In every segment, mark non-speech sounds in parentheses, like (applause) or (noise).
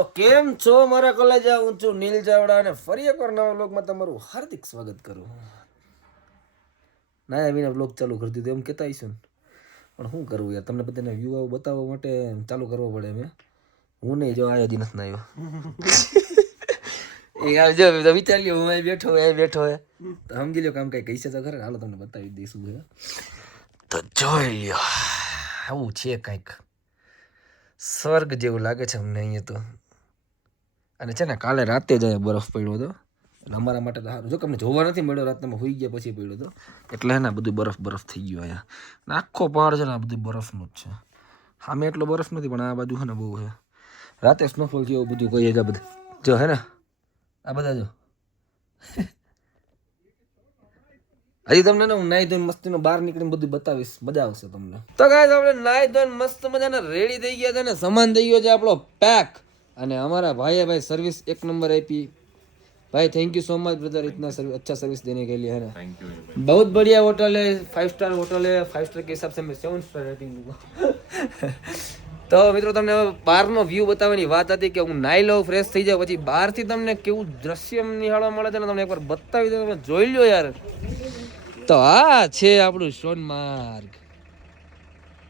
તો કેમ છો મારા કલેજા? હું છું નીલ ચાવડા અને ફરી એકવાર નવા વ્લોગમાં તમારું હાર્દિક સ્વાગત કરું ના વિના વ્લોગ ચાલુ કરી દીધો એમ કહેતા આવીશું પણ શું કરવું યાર તમને બધાને વ્યૂ આવું બતાવવા માટે ચાલુ કરવો પડે મેં હું? નહીં જો આવ્યો હજી નથી આવ્યો. એ જો વિચારી લ્યો હું બેઠો એ બેઠો હે તો સમજી લ્યો કામ કંઈ કહીશે તો ખરે. હાલો તમને બતાવી દઈશું તો જોઈ લ્યો આવું છે કંઈક. સ્વર્ગ જેવું લાગે છે અમને અહીંયા તો. અને છે ને કાલે રાતે જ બરફ પડ્યો હતો. અમારા માટે તો સારું. જો કે અમને જોવા નથી મળ્યો રાતના હોઈ ગયા પછી પડ્યો હતો. એટલે ને બધું બરફ બરફ થઈ ગયો અહીંયા. અને આખો પહાડ છે ને આ બધું બરફનું જ છે. સામે એટલો બરફ નથી, પણ આ બાજુ છે ને બહુ છે. રાતે સ્નોફોલ જેવું બધું કહીએ છે બધું. જો હે ને, આ બધા જો. હજી તમને હું નાઈ ધોઈને મસ્તીનો બહાર નીકળીને બધું બતાવીશ. મજા આવશે તમને. તો ગાઈસ આપણે નાઈ ધોઈને મસ્ત મજાને રેડી થઈ ગયા છે ને. સમાન થઈ ગયો છે આપણો પેક અને અમારા ભાઈએ ભાઈ સર્વિસ એક નંબર આપી भाई thank you so much brother इतना सर्विस अच्छा सर्विस देने के लिए है ना बहुत बढ़िया होटल है फाइव स्टार होटल है फाइव स्टार के हिसाब से मैं सेवन स्टार रेटिंग दूंगा તો મિત્રો તમને હવે બહારનો વ્યૂ બતાવવાની વાત હતી કે હું નાઈ લઉં ફ્રેશ થઈ જાઉં પછી બહારથી તમને કેવું દ્રશ્ય નિહાળવા મળે છે ને તમને એકવાર બતાવી દઉં તમે જોઈ લો યાર તો આ છે આપણું સોનમાર્ગ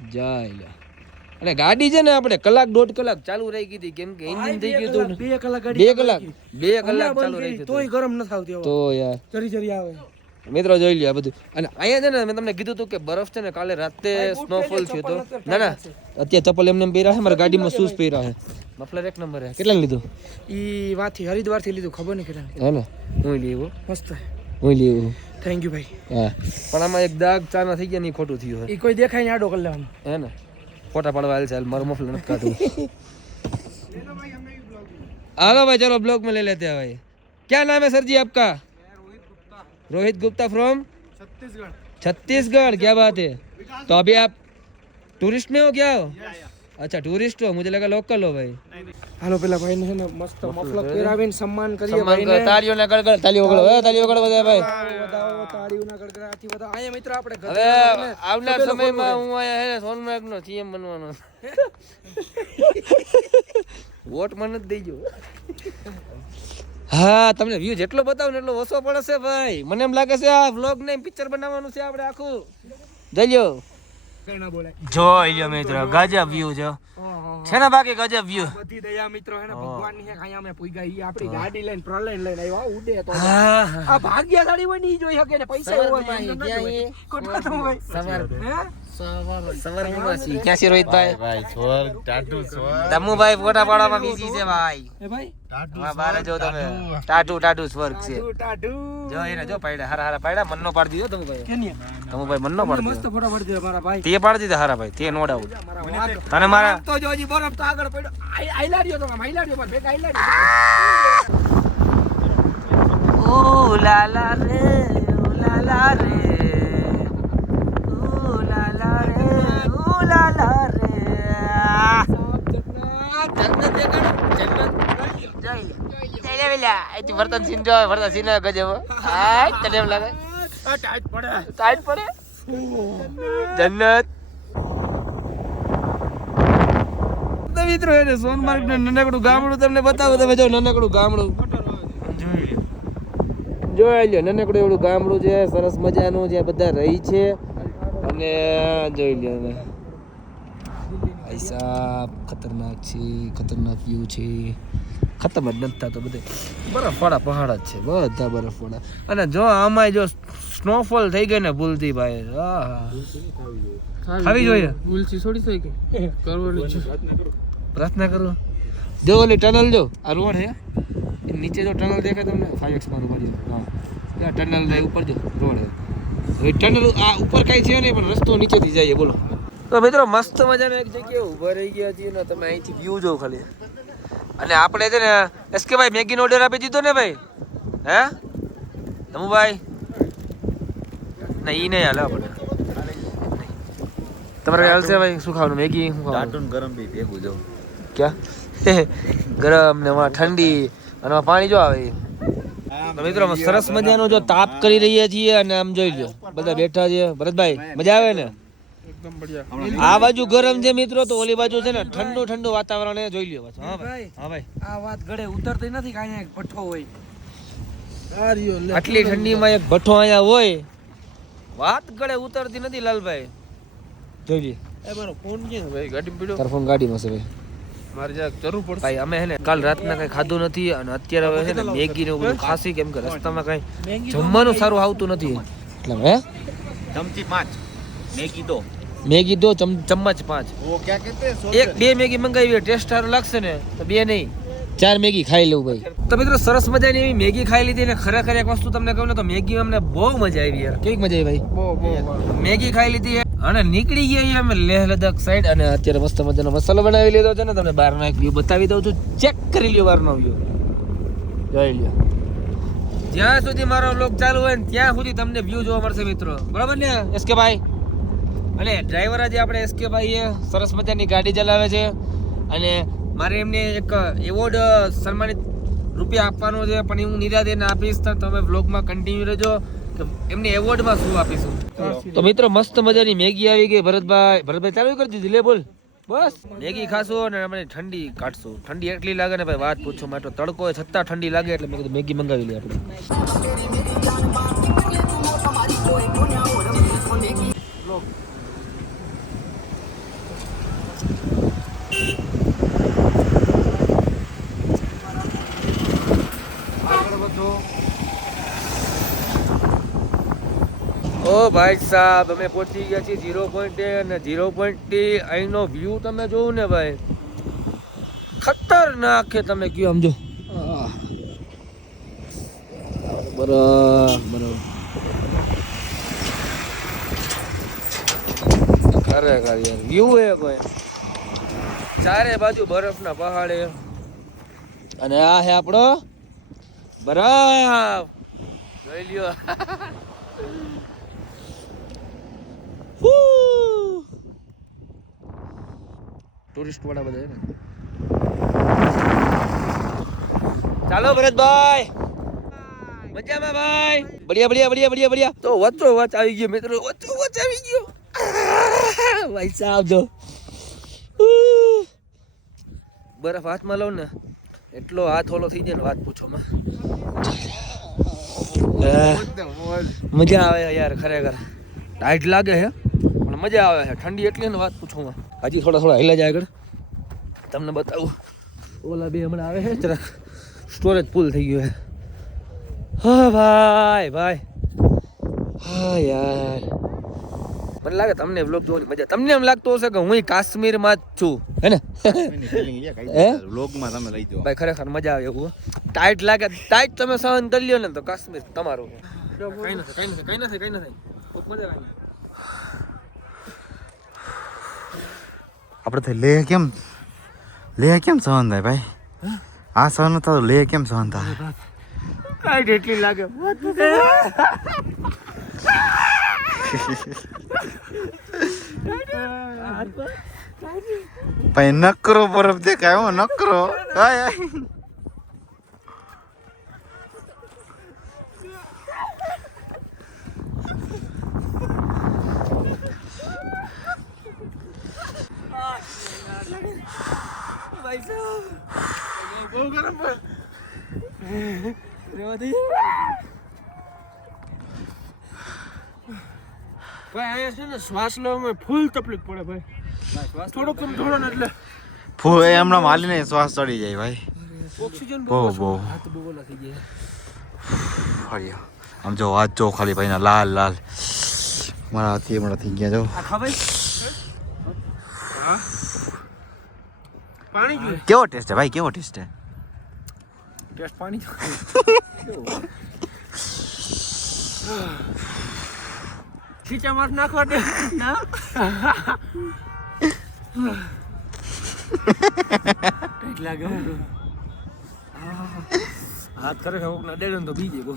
જય લો અને ગાડી છે ને આપણે કલાક દોઢ કલાક ચાલુ રહી ગઈ હતી. કેમ કે એન્જિન થઈ ગયું હતું. બે કલાક બે કલાક બે કલાક ચાલુ રહી તોય ગરમ ન થાવતી તો યાર. જરી જરી આવે. મિત્રો જોઈ લ્યો આ બધું. અને અહીંયા છે ને મેં તમને કીધું હતું કે બરફ છે ને કાલે રાતે સ્નોફોલ થયો હતો. ના ના. અત્યારે ચપ્પલ એમને એમ પહેર્યા છે મારા ગાડીમાં શૂઝ પહેર્યા છે. મફલર એક નંબર છે. કેટલા લીધું? ઈ વાથી હરિદ્વારથી લીધું ખબર નહીં કેટલા હે ને. હું લેવું મસ્ત. હું લેવું થેન્ક યુ ભાઈ. હા. પણ આમાં એક દાગ ચાના થઈ ગયા નહીં ખોટું થયું ઈ કોઈ દેખાય ને આડો કરી લેવાનો. હે હે ને. ફોટા પાડવા આવેલ છે હાલ મારું મફલર નથી કાઢવું हेलो भाई चलो ब्लॉग में ले लेते हैं भाई क्या नाम है सर जी आपका रोहित गुप्ता फ्रॉम છત્તીસગઢ छत्तीसगढ़ क्या बात है तो अभी आप टूरिस्ट में हो क्या हो અચ્છા ટુરિસ્ટ હો મુજે લગા લોકલ હો ભાઈ. હાલો પેલા ભાઈને છે ને મસ્ત મફલક પહેરાવીને સન્માન કરીએ ભાઈને. તાળીઓ ના ગળગળ તાળીઓ ગળો હે તાળીઓ ગળો બધા ભાઈ. વધાવો તાળીઓ ના ગળગળ આથી બધા. આયા મિત્રો આપણે હવે આવનાર સમયમાં હું આયા હે સોનમાર્ગ નો સીએમ બનવાનો. વોટ મને જ દેજો. હા તમને વ્યૂ જેટલો બતાવો ને એટલો ઓછો પડશે ભાઈ. મને એમ લાગે છે આ વ્લોગ ને પિક્ચર બનાવવાનું છે આપણે આખું. જલ્યો ના બોલાય. જોઈ લ્યો મિત્રો ગજબ વ્યૂ છે હા, હા. છે ને બાકી ગજબ વ્યૂ બધી દયા મિત્રો હે. ને ભગવાનની અહીંયા અમે પૂગ્યા ઈ આપણી ગાડી લઈને પ્રલય લઈને આવ્યો ઉડે તો. આ ભાગ્યશાળી હોય ને ઈ જોઈ શકે ને પૈસા હોય. ખોટા તો હોય. હે? ક્યાં છે રોહિતભાઈ? ભાઈ સ્વર્ગ ટાટુ સ્વર્ગ. દમુભાઈ ફોટા પાડવામાં બીજી છે ભાઈ. એ ભાઈ? હા બારે જો તમે. ટાટુ. ટાટુ સ્વર્ગ છે. ટાઢું, ટાઢું. જો એને જો પાડ્યા હારા હારા પાડ્યા. મનનો પાડી દીધો દમુભાઈ કેની? દમુભાઈ મનનો પાડી મસ્ત ફોટા પાડી દીધા મારા ભાઈ. તે પાડી દીધા હારા ભાઈ તે નો ડાઉટ તને મારા તો જો બરફ તો આગળ પડ્યો. આઈ- આઈલા તો ભેગા. ઓ લા લા રે ઓ લા લા રે ઓ લા લા રે ઓ લા લા રે જન્નત દેખાડો જન્નત જોઈ લે લે લે એ તું સોનમાર્ગ ને નાનકડું ગામડું તમને બતાવો તમે જો નાનકડું ગામડું જોઈ લ્યો, નાનકડું એવડું ગામડું છે, સરસ મજાનું જે બધા રહી છે. અને જોઈ લ્યો સાહેબ ખતરનાક છે ખતરનાક વ્યૂ છે. ખતમ જ નથી થતો બધે. બરફવાળા પહાડ જ છે બધા બરફવાળા. અને જો આમાંય જો સ્નોફોલ થઈ ગઈ ને ભૂલતી ભાઈ. ખાવી જોઈએ. ભૂલથી છોડી થઈ ગઈ. કરવાની પ્રાર્થના કરો જો ઓલી ટનલ જો આ રોડ હે. નીચે જો ટનલ દેખાય તમને ફાઈવ એક્સ મારું બાજુ હા. ટનલ જાય ઉપર જો રોડ હે. ટનલ આ ઉપર કાંઈ છે નહીં પણ રસ્તો નીચેથી જાય બોલો. તો મિત્રો મસ્ત મજાનો એક જગ્યાએ ઊભા રહી ગયા છીએ ને તમે અહીંથી વ્યૂ જો ખાલી. અને આપણે છે ને એસ કે ભાઈ મેગીનો ઓર્ડર આપી દીધો ને ભાઈ? હે? ભાઈ ના એ નહીં હાલે આપણે. તમારે હાલ છે ભાઈ શું ખાવાનું? મેગી શું ખાવાનું? ટાટુ ગરમ બી ભેગું જો. ક્યાં? ગરમ ને એમાં ઠંડી અને પાણી જો આવે. તો મિત્રો સરસ મજાનો જો તાપ કરી રહ્યા છીએ અને આમ જોઈ લો બધા બેઠા છે. ભરતભાઈ મજા આવે ને? આ બાજુ ગરમ છે મિત્રો તો ઓલી બાજુ છે ને ઠંડુ ઠંડુ વાતાવરણ જોઈ લ્યો પાછું. હા ભાઈ હા ભાઈ. આ વાત ગળે ઉતરતી નથી કાંઈ ભઠ્ઠો હોય. આટલી ઠંડીમાં એક ભઠ્ઠો અહીંયા હોય. વાત ગળે ઉતરતી નથી લાલભાઈ. જોઈ લે એ મારો ફોન ક્યાં ભાઈ? ગાડી પીડો? તાર ફોન ગાડીમાં છે ભાઈ. મારે જરાક જરૂર પડશે. ભાઈ અમે હે ને કાલ રાતના કઈ ખાધું નથી અને અત્યારે હવે છે ને મેગી ને બધું ખાસી કેમ કે રસ્તામાં કઈ જમવાનું સારું આવતું નથી. એટલે હે ચમચી પાંચ. મેગી દો મેગી દો ચમચ પાંચ. એક બે મેગી મંગાવી ટેસ્ટ સારું લાગશે ને તો બે નહીં. ચાર મેગી ખાઈ લઉં ભાઈ. તો મિત્રો સરસ મજાની એવી મેગી ખાઈ લીધી ને ખરેખર એક વસ્તુ તમને કહું ને તો મેગી અમને બહુ મજા આવી યાર. કેવી મજા આવી ભાઈ? મેગી ખાઈ લીધી અને નીકળી ગયા અમે લેહ લદાખ સાઈડ અને અત્યારે મસ્ત મજાનો મસાલો બનાવી લીધો છે ને તમને બહારનો એક વ્યૂ બતાવી દઉં છું. ચેક કરી લ્યો બહારનો વ્યૂ જોઈ લ્યો. જ્યાં સુધી મારો લોક ચાલુ હોય ને ત્યાં સુધી તમને વ્યૂ જોવા મળશે મિત્રો. બરાબર ને? એસ કે ભાઈ? અને ડ્રાઈવર આજે આપણે એસકે ભાઈ એ સરસ મજાની ગાડી ચલાવે છે. અને મારે એમને એક એવોર્ડ સન્માનિત રૂપિયા આપવાનો છે, પણ હું નિરાદેને આપીશ. તો તમે વ્લોગમાં કન્ટિન્યુ રહેજો, કે એમને એવોર્ડમાં શું આપીશું. તો મિત્રો, મસ્ત મજાની મેગી આવી ગઈ. ભરતભાઈ ભરતભાઈ ચાલુ કરી દીધી, લે બોલ. બસ. મેગી ખાશું અને અમે ઠંડી કાઢશું. ઠંડી એટલી લાગે ને ભાઈ, વાત પૂછો માટે તડકો છતાં ઠંડી લાગે એટલે મેં કીધું મેગી મંગાવી લે આપણે. ભાઈ સાહેબ અમે પહોંચી ગયા છીએ ઝીરો પોઈન્ટે અને ઝીરો પોઈન્ટ અહીંનો વ્યૂ તમે જોવું ને ભાઈ. ખતરનાક છે તમે કયો સમજો બરાબર ખરેખર યાર વ્યૂ એ ભાઈ. ચારે બાજુ બરફના પહાડે. અને આ છે આપણો બરાબર. જોઈ લ્યો. ટુરિસ્ટ વાળા બધા ને. ચાલો ભરતભાઈ. મજામાં ભાઈ? બઢિયા બઢિયા બઢિયા બઢિયા બઢિયા. તો વચ્ચો વચ આવી ગયો મિત્રો વચ્ચો વચ આવી ગયો. ભાઈ સાહેબ જો. બરફ હાથમાં લઉં ને એટલો હાથ ઓલો થઈ જાય ને વાત પૂછો માં મજા આવે યાર ખરેખર. ટાઈટ લાગે પણ મજા આવે છે. ઠંડી એટલી ને વાત પૂછું હજી થોડા થોડા હિલા જાય આગળ. તમને બતાવું. ઓલા બે હમણાં આવે છે જરાક. સ્ટોરેજ ફૂલ થઈ ગયો છે. હા ભાઈ ભાઈ. હા યાર. મને લાગે તમને વ્લોગ જોવાની મજા તમને એમ લાગતું હશે કે હું કાશ્મીરમાં જ છું. હે ને? વ્લોગમાં તમે લઈ જાઓ. ભાઈ ખરેખર મજા આવે એવું ટાઈટ લાગે ટાઈટ તમે સહન કરી લ્યો ને તો કાશ્મીર તમારું. કઈ નથી કઈ નથી કઈ નથી કઈ નથી. મજા આવે આપણે તો લેહ કેમ લેહ કેમ સહન થાય ભાઈ? આ સહન તો લેહ કેમ સહન થાય? ટાઈટ એટલી લાગે. ભાઈ નકરો બરફ દેખાય હો નકરો. હાય. ભાઈ સાહેબ બહુ ગરમ પણ રેવા દઈએ ભાઈ અહીંયા છે ને શ્વાસ લેવામાં ફૂલ તકલીફ પડે ભાઈ. થોડોક કમ થોડો ને એટલે. ફૂલ એ હમણાં માલીને શ્વાસ ચડી જાય ભાઈ. ઓક્સિજન બહુ હાથ આમ જો હાથ જો ખાલી ભાઈના લાલ લાલ. મારા હાથી હમણાં થઈ ગયા જો. આ પાણી જોઈએ. કેવો ટેસ્ટ છે ભાઈ કેવો ટેસ્ટ છે? ટેસ્ટ પાણી ખીચા માર નાખવા દે. ના? (laughs) ટાઈટ લાગે હાથ કરે કોક ના ડેડે તો બીજે કો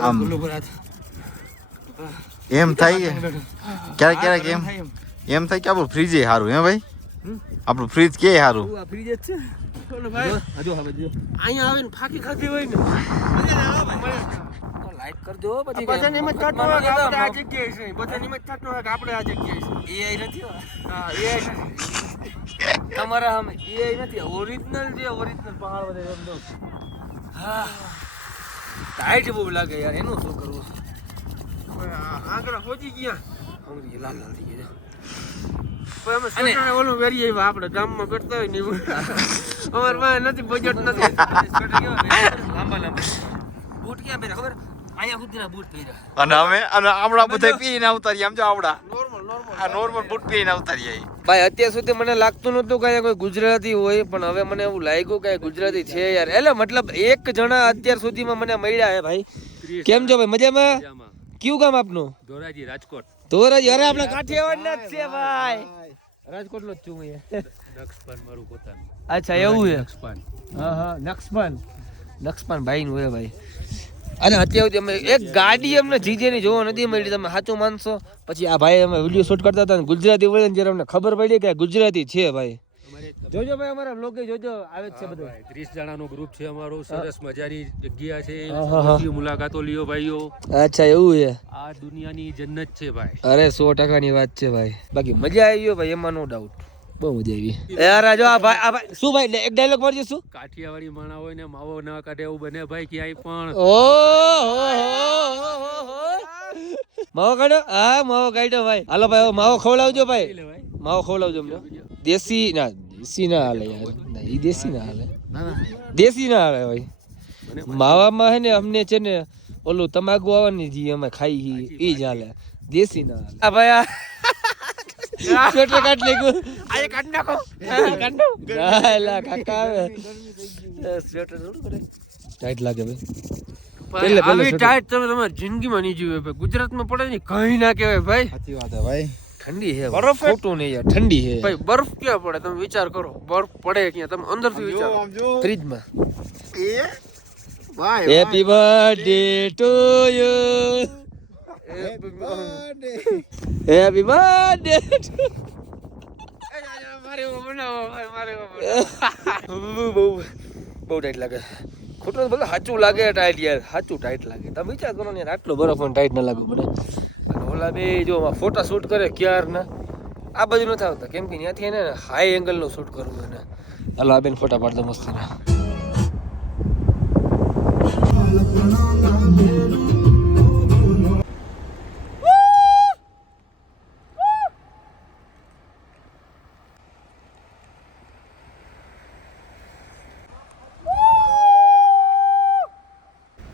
આમ. એમ થાય ક્યારે ક્યારેક ક્યારેક એમ. એમ થાય કે આપણું ફ્રીજે સારું હે ભાઈ? આપણું ફ્રીજ કે સારું આ ફ્રીજ જ છે. હજુ હવે જો. અહીંયા આવીને ફાકી ખાધી હોય ને. તો લાઈક કરજો પછી બધાને એમ જ થતું હોય કે આપણે આ જગ્યાએ છે. બધાને એમ જ થતું હોય કે આપણે આ જગ્યાએ છે. એઆઈ નથી હો. હા એ તમારા સામે. એઆઈ નથી. ઓરિજિનલ જે ઓરિજિનલ પહાડ બધા એમ દો હા. ટાઈટ બહુ લાગે યાર. એનું શું કરવું? આગળ હોજી ગયા. લાલ લાલ થઈ ગયા. અમે ઓલું વેરી આવ્યા આપણે ગામમાં કરતા હોય ને અમારે પાસે નથી બજેટ નથી. સ્વેટર કેવા પહેર્યા? લાંબા લાંબા. બૂટ ક્યાં પહેર્યા? ખબર? અહીંયા સુધીના બૂટ પહેર્યા. અને અમે અને આપણા બધા પીને આવતારીએ આમ જો આવડા. નોર્મલ નોર્મલ આ નોર્મલ બૂટ પહેરીને આવતારીએ ભાઈ અત્યાર સુધી મને લાગતું નહોતું કે કોઈ ગુજરાતી હોય પણ હવે મને એવું લાગ્યું કે ગુજરાતી છે યાર. એટલે મતલબ એક જણા અત્યાર સુધીમાં મને મળ્યા હે ભાઈ. કેમ છો ભાઈ? મજામાં? કયું ગામ આપનું? ધોરાજી રાજકોટ. ધોરાજી અરે આપણે કાઠિયાવાડ જ છે ભાઈ. રાજકોટ નો જ છું નક્ષપાન મારું પોતાનું. અચ્છા એવું છે? નક્ષપાન હા હા નક્ષપાન નક્ષપાન ભાઈ નું હે ભાઈ. અને અત્યારે સુધી અમે એક ગાડી અમને જીજે ની જોવા નથી મળી. તમે સાચું માનશો? પછી આ ભાઈ અમે વીડિયો શૂટ કરતા હતા ગુજરાતી બોલે જ્યારે અમને ખબર પડી કે ગુજરાતી છે ભાઈ. જોજો ભાઈ અમારા બ્લોગે જોજો. આવે છે બધું. ત્રીસ જણાનું ગ્રુપ છે અમારું. સરસ મજાની જગ્યા છે. મુલાકાતો લ્યો ભાઈઓ. અચ્છા એવું છે? આ દુનિયાની જન્નત છે ભાઈ. અરે સો ટકાની વાત છે ભાઈ. બાકી મજા આવી ગયો ભાઈ એમાં નો ડાઉટ બહુ મજા આવી યાર જો આ ભાઈ આ ભાઈ શું ભાઈ એક ડાયલોગ મારજો શું? કાઠિયાવાડી માણા હોય ને માવો ના કાઢે એવું બને ભાઈ ક્યાંય પણ. માવો કાઢો? હા માવો કાઢ્યો ભાઈ. હાલો ભાઈ માવો ખવડાવજો ભાઈ. માવો ખવડાવજો અમને. દેશી ના દેશી ના હાલે યાર. નહીં દેશી ના હાલે દેશી ના હાલે ભાઈ માવામાં હે ને અમને છે ને ઓલું તમાકુ આવવાની જે અમે ખાઈ હી એ જ હાલે દેશી ના હાલે. આ ભાઈ આ સ્વેટર કાઢ લેગું આજે કાઢ નાખો. (laughs) કાઢ ના એલા કાકા આવે. સ્વેટર થોડું કરે ટાઈટ લાગે ભાઈ. આવી ટાઈટ તમે તમારી જિંદગીમાં નહીં જીવે ભાઈ. ગુજરાતમાં પડે ને કઈ ના કહેવાય ભાઈ. સાચી વાત હે ભાઈ. ઠંડી હે બરફ હે? ખોટું નહીં યાર ઠંડી હે ભાઈ બરફ ક્યાં પડે તમે વિચાર કરો બરફ પડે ક્યાં તમે અંદરથી વિચારો ફ્રીજમાં ભાઈ happy birthday to you happy birthday મારે એવો બનાવો ભાઈ મારે એવો બનાવો. બહુ બહુ ટાઈટ લાગે ખોટું ભલે સાચું લાગે ટાઈટ યાર સાચું ટાઈટ લાગે તમે વિચાર કરો ને યાર આટલો બરફ પણ ટાઈટ ના લાગે મને અને ઓલા બે જો ફોટા શૂટ કરે ક્યાર ને આ બાજુ નથી આવતા. કેમ કે ત્યાંથી એને હાઈ નો શૂટ કરવું એને. હાલો, આ બેન ફોટા પાડતો મસ્ત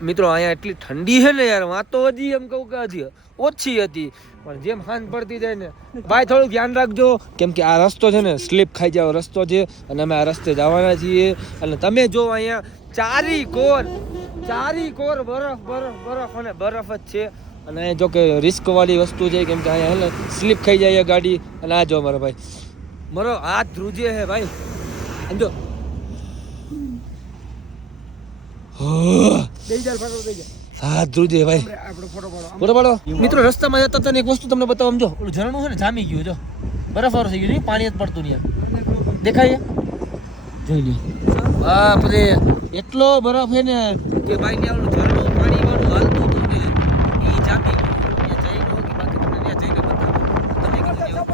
મિત્રો, અહીંયા એટલી ઠંડી છે ને યાર, વાતો હજી એમ કહું કે હજી ઓછી હતી. પણ જેમ હાન પડતી જાય ને, ભાઈ થોડું ધ્યાન રાખજો. કેમ કે આ રસ્તો છે ને, સ્લીપ ખાઈ જાવ રસ્તો છે, અને અમે આ રસ્તે જવાના છીએ. અને તમે જો અહીંયા ચારી કોર ચારી કોર બરફ બરફ બરફ અને બરફ જ છે. અને અહીંયા જો કે રિસ્ક વાળી વસ્તુ છે, કેમ કે અહીંયા હે સ્લીપ ખાઈ જાય ગાડી. અને આ જો મારો ભાઈ, મારો હાથ ધ્રુજે હે ભાઈ. જો. હાથ ધ્રુજે ભાઈ. ફોટો મિત્રો, રસ્તામાં જતા હતા એક વસ્તુ તમને બતાવું જો, ઓલું ઝરણું છે ને, જામી ગયું, જો. બરફ વાળું થઈ ગયું પાણી જ પડતું નહીં દેખાય જોઈ લ્યો. બાપ રે એટલો બરફ છે ને કે ભાઈ ને ઓલું ઝરણું પાણી વાળું હાલતું હતું ને ઈ જામી ગયું ત્યાં જઈને હોગી, બાકી તમને ત્યાં જઈને બતાવું તમે કીધું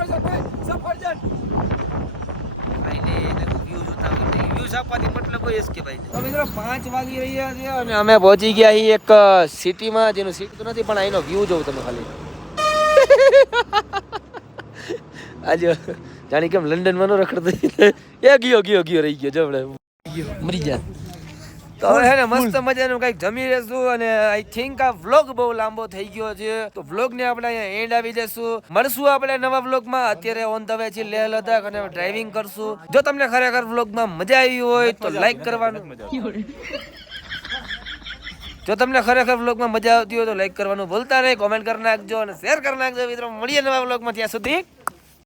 ભાઈને એને view જોતા હોય ને, view મતલબ કે ભાઈ તો મિત્રો પાંચ વાગી રહ્યા છે અને અમે પહોંચી ગયા અહીં એક સિટીમાં જેનું સીટ તો નથી પણ અહીંનો વ્યૂ જોઉં તમે ખાલી. (laughs) આજે જાણી કેમ લંડનમાં નો રખડતો. (laughs) એ ગયો ગયો ગયો રહી ગયો જવડે મરી જા તો હવે ને મસ્ત મજાનું કંઈક જમી લેશું અને આઈ થિંક આ વ્લોગ બહુ લાંબો થઈ ગયો છે. તો વ્લોગ ને આપણે અહીંયા એન્ડ આવી જશું. મળશું આપણે નવા વ્લોગમાં. અત્યારે ઓન ધ વે છે લેહ લદ્દાખ અને ડ્રાઇવિંગ કરશું. જો તમને ખરેખર વ્લોગમાં મજા આવી હોય તો લાઈક કરવાનું. જો તમને ખરેખર વ્લોગમાં મજા આવતી હોય તો લાઈક કરવાનું ભૂલતા નહીં. કોમેન્ટ કરી નાખજો અને શેર કરી નાખજો મિત્રો. મળીએ નવા વ્લોગમાં ત્યાં સુધી.